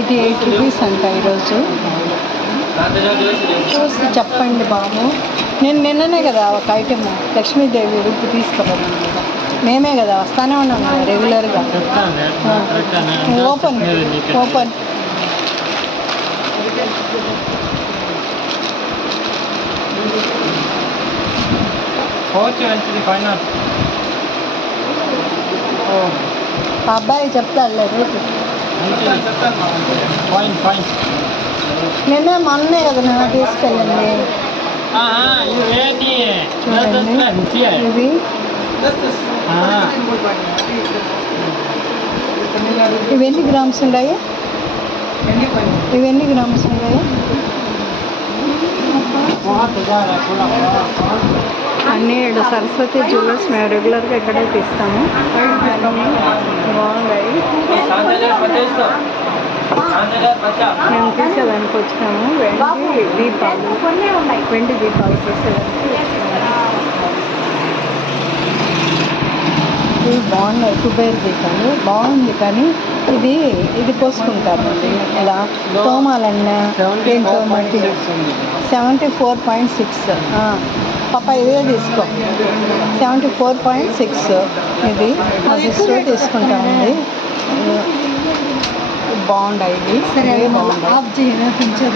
88 rupees అంట ఈరోజు. చూసి చెప్పండి బాబు. నేను నిన్ననే కదా ఒక ఐటెం లక్ష్మీదేవి రూపు తీసుకోవడం మేమే కదా వస్తానే ఉన్నాం కదా రెగ్యులర్గా. ఓపెన్ ఓపెన్ ఆ అబ్బాయి చెప్తాడులే రేపు. నిన్నే మొన్నే కదా నేను తీసుకెళ్ళండి. చూడండి ఇవి ఇవి ఎన్ని గ్రామ్స్ ఉన్నాయి? ఇవి ఎన్ని గ్రామ్స్ ఉన్నాయి? అన్నీ ఇక్కడ సరస్వతి జ్యువెలర్స్ మేము రెగ్యులర్గా ఇక్కడే తీస్తాము. బాగున్నాయి. మేము తీసేదానికి వచ్చినాము. వెండి దీపాలు తీసేదానికి ఇవి బాగున్నాయి. కుబేర్ దీపాలు బాగుంది కానీ ఇది పోసుకుంటామండి ఇలా తోమాలన్నా దేంట్లో మట్టి 74.6 పాప ఇదే తీసుకో 74.6 ఇది మా సిస్టర్ తీసుకుంటామండి. బాగుంటాయి ఇవి. సరే బాగుంటాయి. ఆఫ్ చేయనా కొంచెం